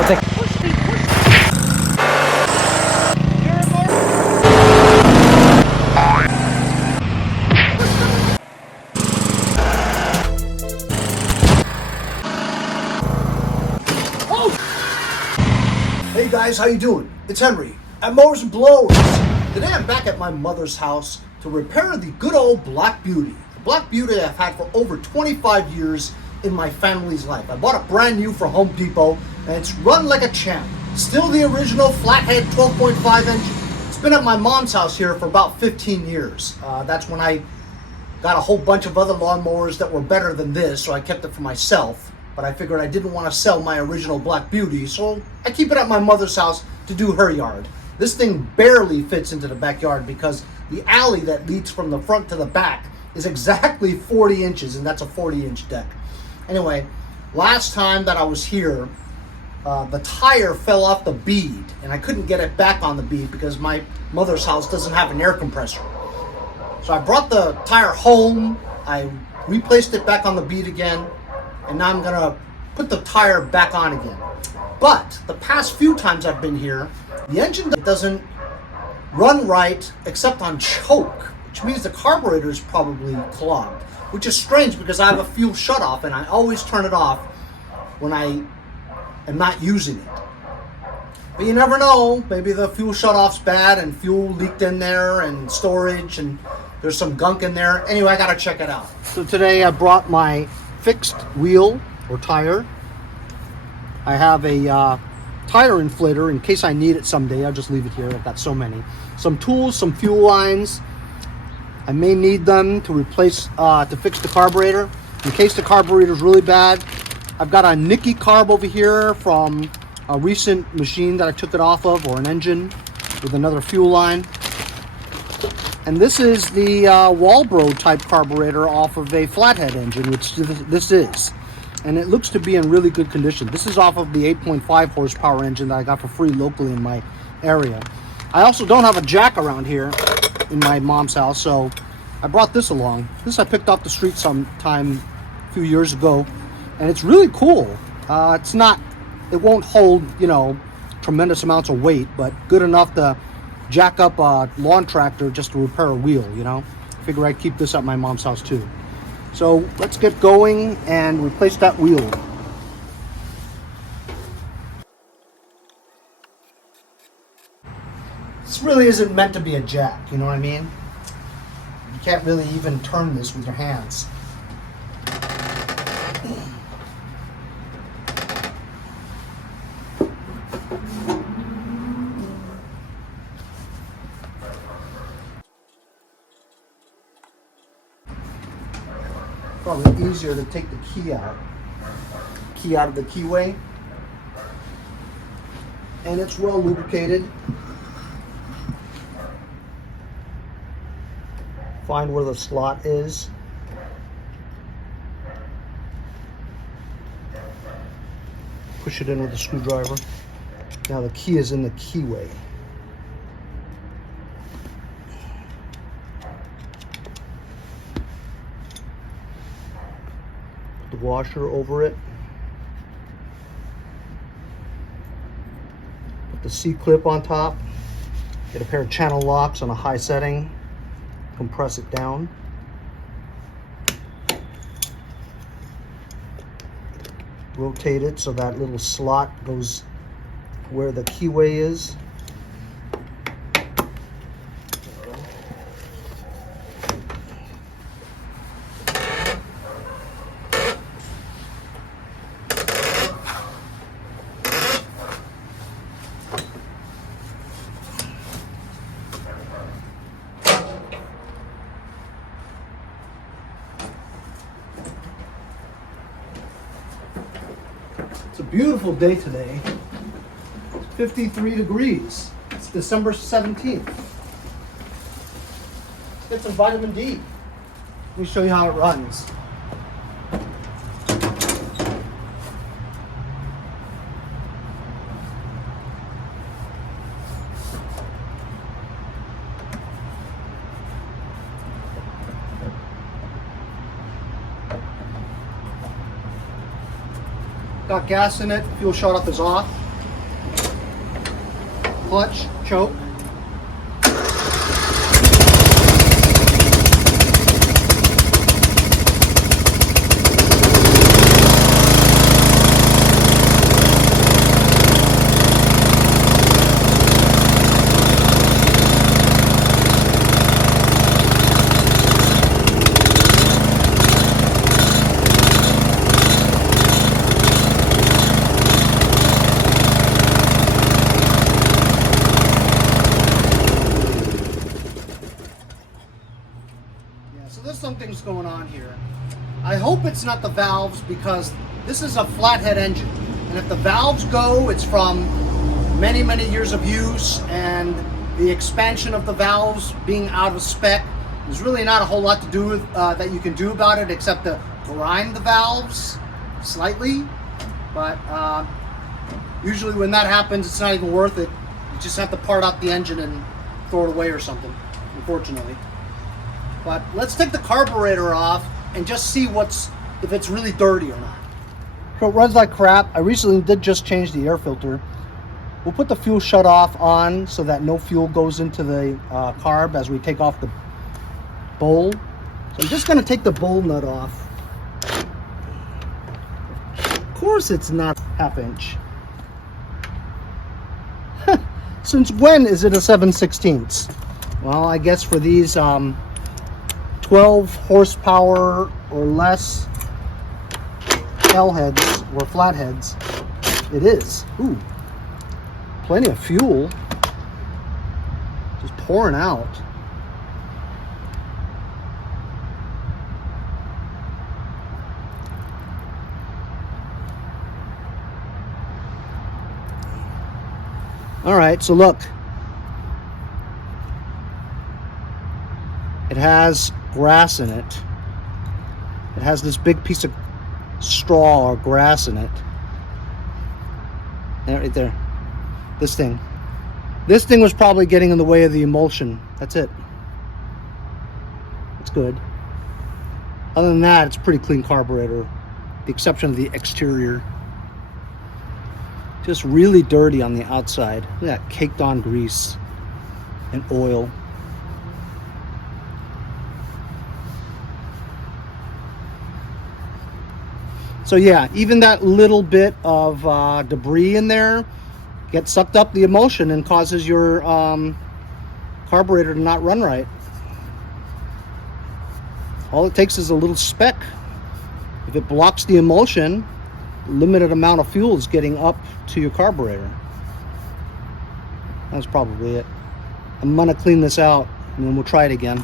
Hey guys, how you doing? It's Henry at Mowers and Blowers. Today I'm back at my mother's house to repair the good old Black Beauty. The Black Beauty I've had for over 25 years in my family's life. I bought it brand new from Home Depot and it's run like a champ. Still the original Flathead 12.5 engine. It's been at my mom's house here for about 15 years. That's when I got a whole bunch of other lawnmowers that were better than this, so I kept it for myself. But I figured I didn't want to sell my original Black Beauty, so I keep it at my mother's house to do her yard. This thing barely fits into the backyard because the alley that leads from the front to the back is exactly 40 inches, and that's a 40-inch deck. Anyway, last time that I was here, the tire fell off the bead, and I couldn't get it back on the bead because my mother's house doesn't have an air compressor. So I brought the tire home, I replaced it back on the bead again, and now I'm gonna put the tire back on again. But the past few times I've been here, the engine doesn't run right except on choke, which means the carburetor is probably clogged, which is strange because I have a fuel shutoff and I always turn it off when I am not using it. But you never know, maybe the fuel shutoff's bad and fuel leaked in there and storage and there's some gunk in there. Anyway, I gotta check it out. So today I brought my fixed wheel or tire. I have a tire inflator in case I need it someday. I'll just leave it here. I've got so many. Some tools, some fuel lines. I may need them to replace, to fix the carburetor. In case the carburetor is really bad, I've got a Nikki Carb over here from a recent machine that I took it off of, or an engine with another fuel line. And this is the Walbro type carburetor off of a Flathead engine, which this is. And it looks to be in really good condition. This is off of the 8.5 horsepower engine that I got for free locally in my area. I also don't have a jack around here in my mom's house, so I brought this along. This I picked off the street sometime a few years ago, and it's really cool. It won't hold, you know, tremendous amounts of weight, but good enough to jack up a lawn tractor just to repair a wheel, you know. I figure I'd keep this at my mom's house too. So let's get going and replace that wheel. This really isn't meant to be a jack, you know what I mean? You can't really even turn this with your hands. Probably easier to take the key out of the keyway, and it's well lubricated. Find where the slot is. Push it in with a screwdriver. Now the key is in the keyway. The washer over it. Put the C-clip on top. Get a pair of channel locks on a high setting. Compress it down. Rotate it so that little slot goes where the keyway is. It's a beautiful day today. It's 53 degrees. It's December 17th. Let's get some vitamin D. Let me show you how it runs. Got gas in it, fuel shut off is off. clutch choke. So there's something's going on here. I hope it's not the valves, because this is a flathead engine. And if the valves go, it's from many, many years of use, and the expansion of the valves being out of spec. There's really not a whole lot to do with that you can do about it, except to grind the valves slightly. But usually when that happens, it's not even worth it. You just have to part out the engine and throw it away or something, unfortunately. But let's take the carburetor off and just see if it's really dirty or not. So it runs like crap. I recently did just change the air filter. We'll put the fuel shut off on so that no fuel goes into the carb as we take off the bowl. So I'm just going to take the bowl nut off. Of course it's not 1/2 inch. Since when is it a 7/16? Well, I guess for these 12 horsepower or less L-heads or flatheads, it is. Ooh, plenty of fuel just pouring out. All right, so look, it has grass in it. It has this big piece of straw or grass in it. And right there, this thing was probably getting in the way of the emulsion. That's it. It's good. Other than that, it's a pretty clean carburetor, the exception of the exterior. Just really dirty on the outside. Look at that caked on grease and oil. So yeah, even that little bit of debris in there gets sucked up the emulsion and causes your carburetor to not run right. All it takes is a little speck. If it blocks the emulsion, limited amount of fuel is getting up to your carburetor. That's probably it. I'm gonna clean this out and then we'll try it again.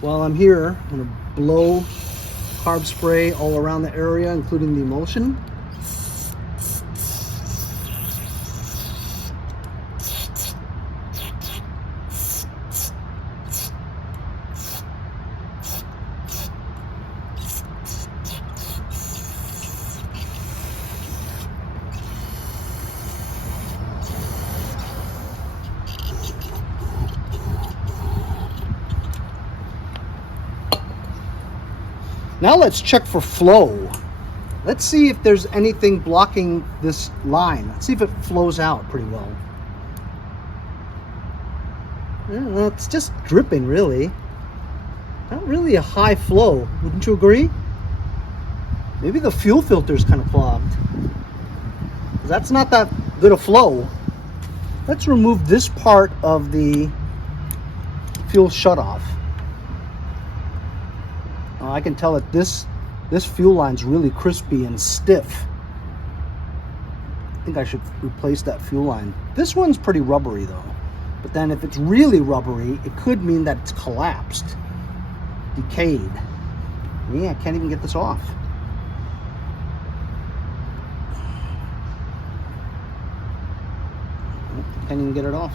While I'm here, I'm gonna blow carb spray all around the area, including the emulsion. Now let's check for flow. Let's see if there's anything blocking this line. Let's see if it flows out pretty well. Yeah, it's just dripping, really. Not really a high flow, wouldn't you agree? Maybe the fuel filter is kind of clogged. That's not that good a flow. Let's remove this part of the fuel shutoff. I can tell that this fuel line's really crispy and stiff. I think I should replace that fuel line. This one's pretty rubbery though. But then if it's really rubbery, it could mean that it's collapsed, decayed. Yeah, I can't even get this off. Can't even get it off.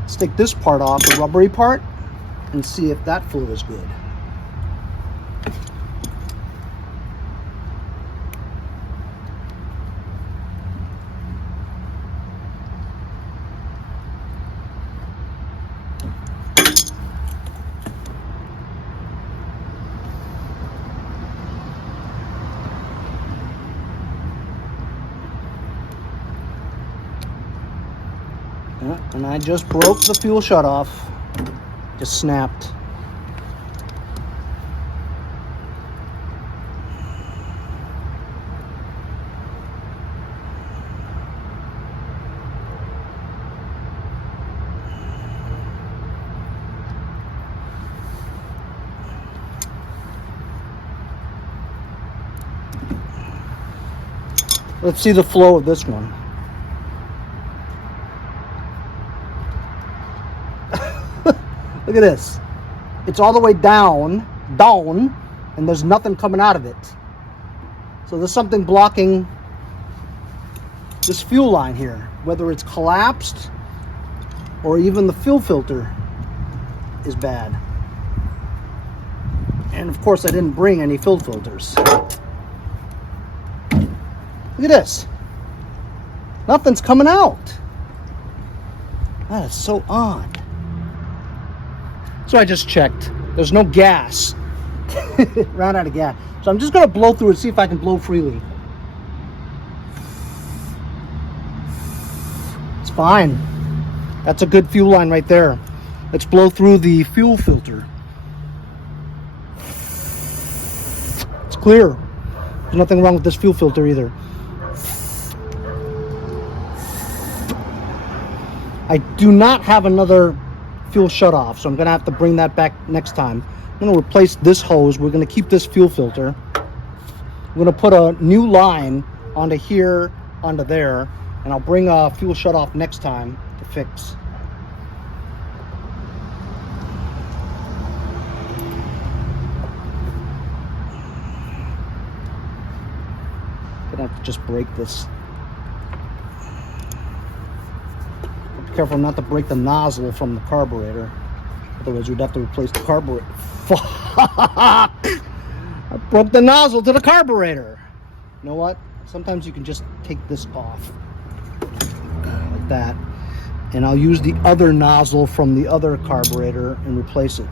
Let's take this part off, the rubbery part, and see if that fluid is good. And I just broke the fuel shutoff. Just snapped. Let's see the flow of this one. Look at this. It's all the way down, and there's nothing coming out of it. So there's something blocking this fuel line here, whether it's collapsed or even the fuel filter is bad. And of course I didn't bring any fuel filters. Look at this. Nothing's coming out. That is so odd. So I just checked. There's no gas. Ran out of gas. So I'm just going to blow through it, see if I can blow freely. It's fine. That's a good fuel line right there. Let's blow through the fuel filter. It's clear. There's nothing wrong with this fuel filter either. I do not have another fuel shutoff, so I'm going to have to bring that back next time. I'm going to replace this hose. We're going to keep this fuel filter. We're going to put a new line onto here, onto there, and I'll bring a fuel shutoff next time to fix. I'm going to have to just break this. Careful not to break the nozzle from the carburetor, otherwise we'd have to replace the carburetor. Fuck! I broke the nozzle to the carburetor. You know what? Sometimes you can just take this off like that, and I'll use the other nozzle from the other carburetor and replace it.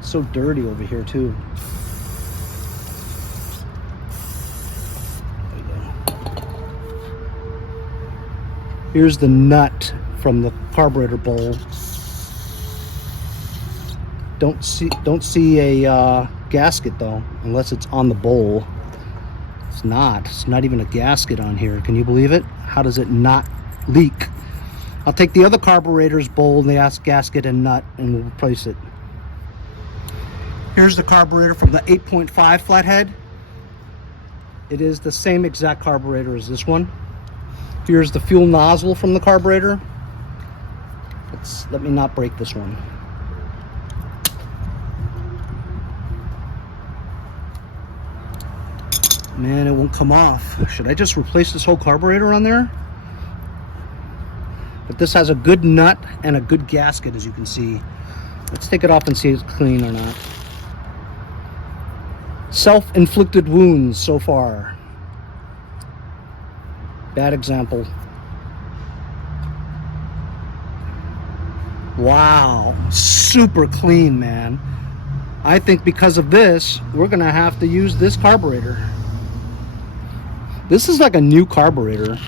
It's so dirty over here too. Here's the nut from the carburetor bowl. Don't see a gasket though, unless it's on the bowl. It's not even a gasket on here. Can you believe it? How does it not leak? I'll take the other carburetor's bowl and the gasket and nut and we'll replace it. Here's the carburetor from the 8.5 Flathead. It is the same exact carburetor as this one. Here's the fuel nozzle from the carburetor. Let me not break this one. Man, it won't come off. Should I just replace this whole carburetor on there? But this has a good nut and a good gasket, as you can see. Let's take it off and see if it's clean or not. Self-inflicted wounds so far. Bad example. Wow, super clean, man. I think because of this, we're gonna have to use this carburetor. This is like a new carburetor.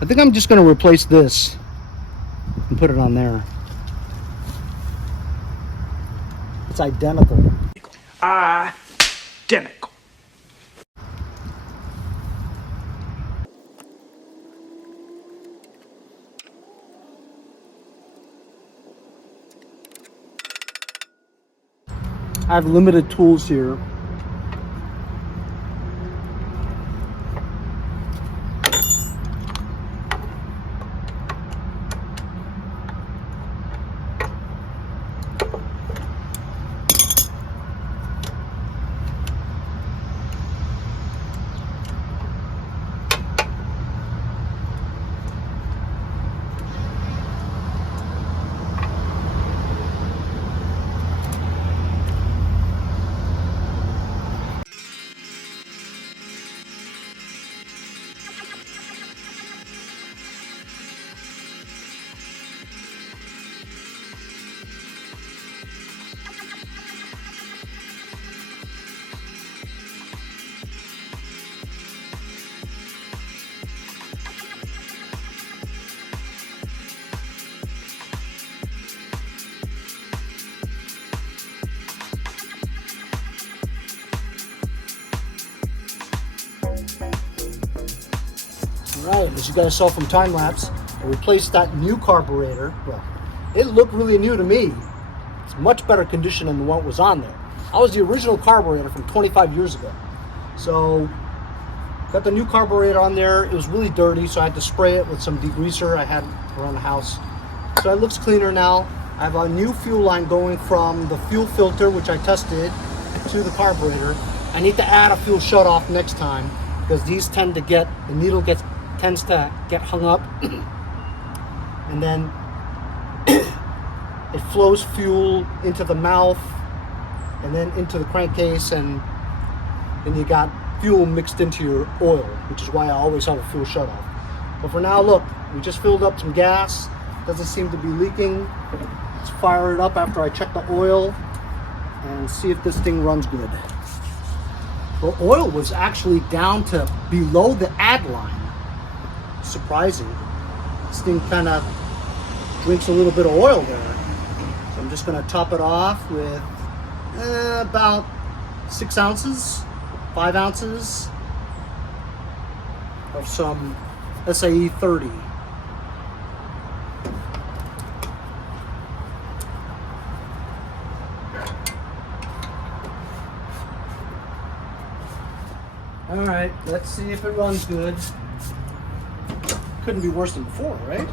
I think I'm just gonna replace this and put it on there. It's identical. Identical. I have limited tools here. Alright, as you guys saw from time lapse, I replaced that new carburetor. Well, it looked really new to me. It's much better condition than what was on there. I was the original carburetor from 25 years ago. So, got the new carburetor on there. It was really dirty, so I had to spray it with some degreaser I had around the house. So it looks cleaner now. I have a new fuel line going from the fuel filter, which I tested, to the carburetor. I need to add a fuel shutoff next time because these tend to get, the needle tends to get hung up. And then it flows fuel into the mouth and then into the crankcase, and then you got fuel mixed into your oil, which is why I always have a fuel shutoff. But for now, look, we just filled up some gas. Doesn't seem to be leaking. Let's fire it up after I check the oil and see if this thing runs good. The oil was actually down to below the add line. Surprising. This thing kind of drinks a little bit of oil there. So I'm just going to top it off with about 6 ounces, 5 ounces of some SAE 30. All right, let's see if it runs good. Couldn't be worse than before, right?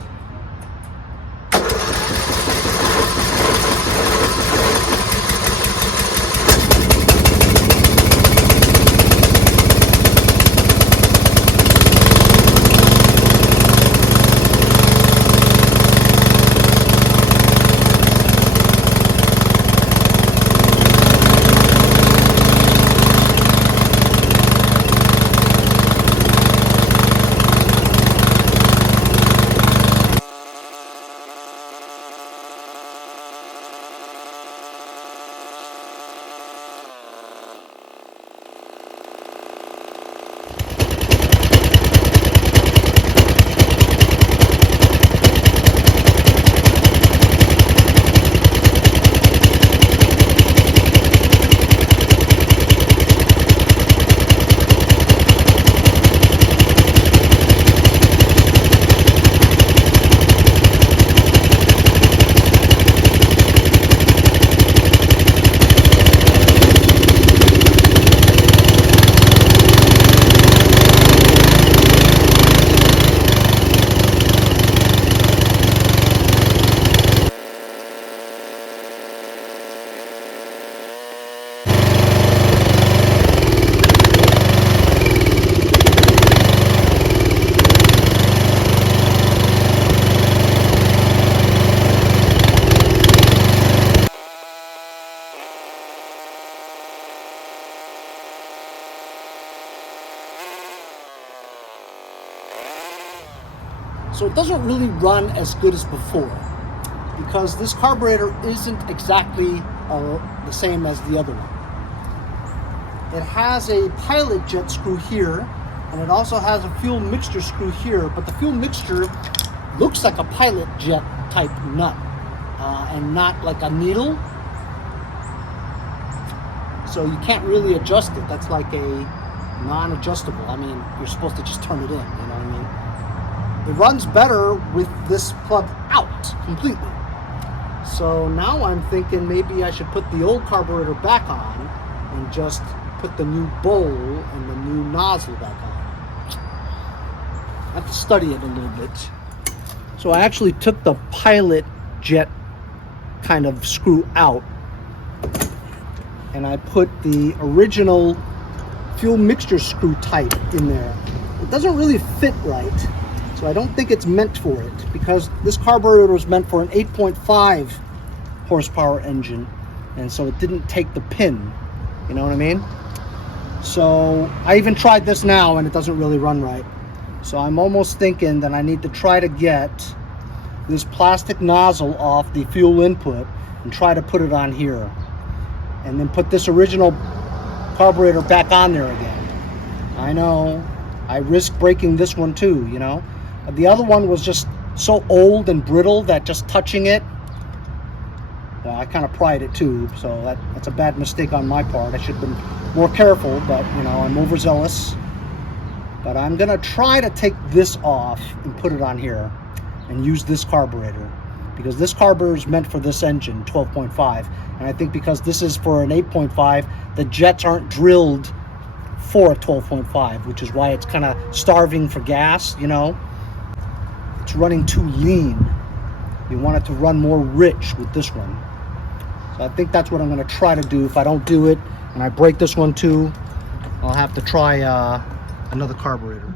So it doesn't really run as good as before because this carburetor isn't exactly the same as the other one. It has a pilot jet screw here, and it also has a fuel mixture screw here, but the fuel mixture looks like a pilot jet type nut and not like a needle. So you can't really adjust it. That's like a non-adjustable. I mean, you're supposed to just turn it in, you know what I mean? It runs better with this plug out completely. So now I'm thinking maybe I should put the old carburetor back on and just put the new bowl and the new nozzle back on. I have to study it a little bit. So I actually took the pilot jet kind of screw out and I put the original fuel mixture screw type in there. It doesn't really fit right. So I don't think it's meant for it because this carburetor was meant for an 8.5 horsepower engine, and so it didn't take the pin, you know what I mean? So I even tried this now and it doesn't really run right. So I'm almost thinking that I need to try to get this plastic nozzle off the fuel input and try to put it on here, and then put this original carburetor back on there again. I know I risk breaking this one too, you know. The other one was just so old and brittle that just touching it, well, I kind of pried it too, so that's a bad mistake on my part. I should have been more careful, but you know, I'm overzealous. But I'm gonna try to take this off and put it on here and use this carburetor, because this carburetor is meant for this engine, 12.5. And I think because this is for an 8.5, the jets aren't drilled for a 12.5, which is why it's kind of starving for gas, you know. It's running too lean. You want it to run more rich with this one. So I think that's what I'm gonna try to do. If I don't do it and I break this one too, I'll have to try another carburetor.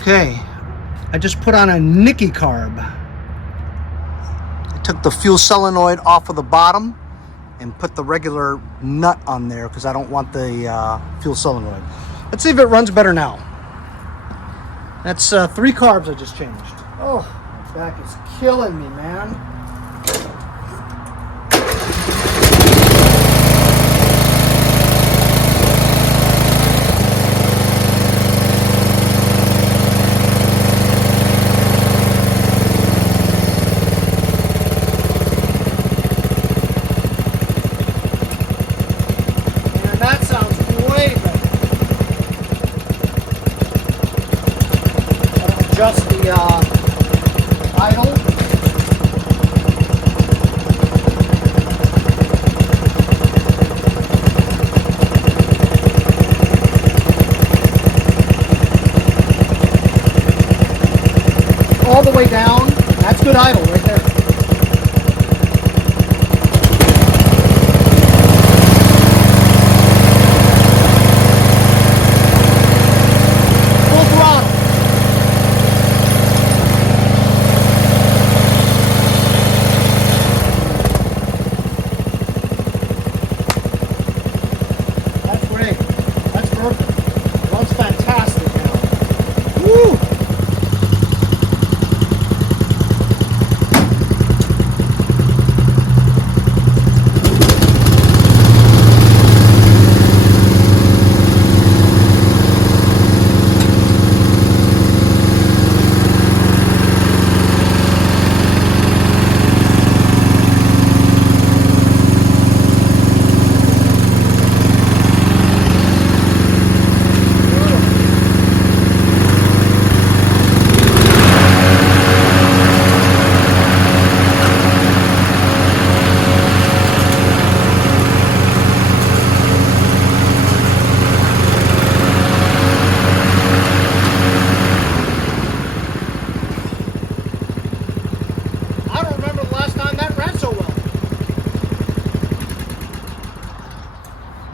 Okay, I just put on a Nikki Carb. I took the fuel solenoid off of the bottom and put the regular nut on there because I don't want the fuel solenoid. Let's see if it runs better now. That's 3 carbs I just changed. Oh, my back is killing me, man. Adjust the idle. All the way down. That's good idle right there. Full throttle.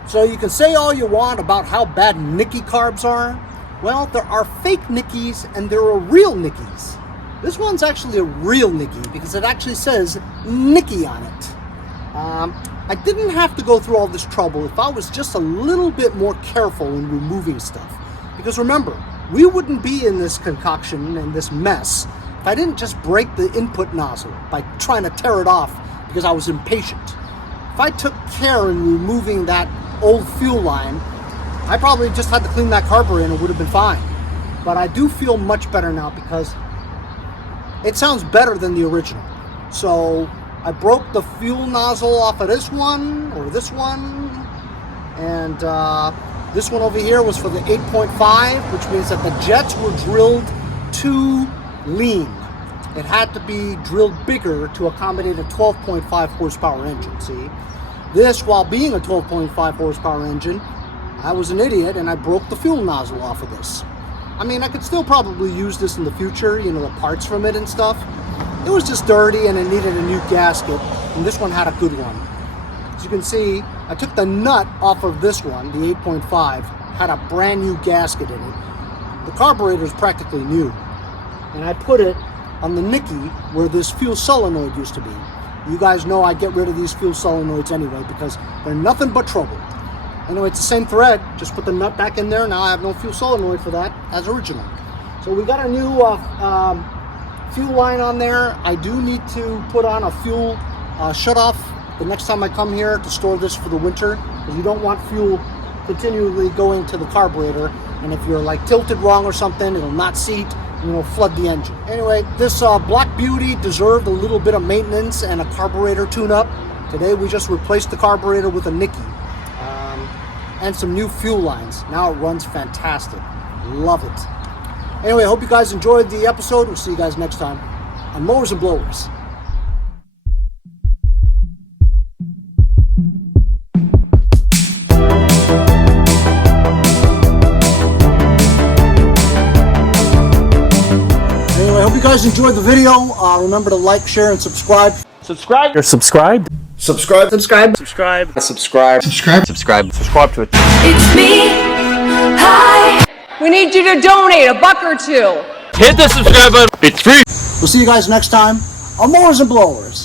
So you can say all you want about how bad Nikki carbs are. Well, there are fake Nikkis and there are real Nikkis. This one's actually a real Nikki because it actually says Nikki on it. I didn't have to go through all this trouble if I was just a little bit more careful in removing stuff. Because remember, we wouldn't be in this concoction and this mess if I didn't just break the input nozzle by trying to tear it off because I was impatient. If I took care in removing that old fuel line, I probably just had to clean that carburetor and it would have been fine. But I do feel much better now because it sounds better than the original. So I broke the fuel nozzle off of this one, and this one over here was for the 8.5, which means that the jets were drilled too lean. It had to be drilled bigger to accommodate a 12.5 horsepower engine, see? This, while being a 12.5 horsepower engine, I was an idiot and I broke the fuel nozzle off of this. I mean, I could still probably use this in the future, you know, the parts from it and stuff. It was just dirty and it needed a new gasket, and this one had a good one. As you can see, I took the nut off of this one, the 8.5, had a brand new gasket in it. The carburetor is practically new. And I put it on the Nikki where this fuel solenoid used to be. You guys know I get rid of these fuel solenoids anyway because they're nothing but trouble. Anyway, it's the same thread. Just put the nut back in there. Now I have no fuel solenoid for that as original. So we got a new fuel line on there. I do need to put on a fuel shutoff the next time I come here to store this for the winter, because you don't want fuel continually going to the carburetor, and if you're like tilted wrong or something, it'll not seat and it'll flood the engine. Anyway, this Black Beauty deserved a little bit of maintenance and a carburetor tune-up. Today we just replaced the carburetor with a Nikki and some new fuel lines. Now it runs fantastic. Love it. Anyway, I hope you guys enjoyed the episode. We'll see you guys next time on Mowers and Blowers. Anyway, I hope you guys enjoyed the video. Remember to like, share, and subscribe. Subscribe. You're subscribed. Subscribe. Subscribe. Subscribe. Subscribe. Subscribe. Subscribe. Subscribe to it. It's me. Hi. We need you to donate $1 or $2. Hit the subscribe button. It's free. We'll see you guys next time on Mowers and Blowers.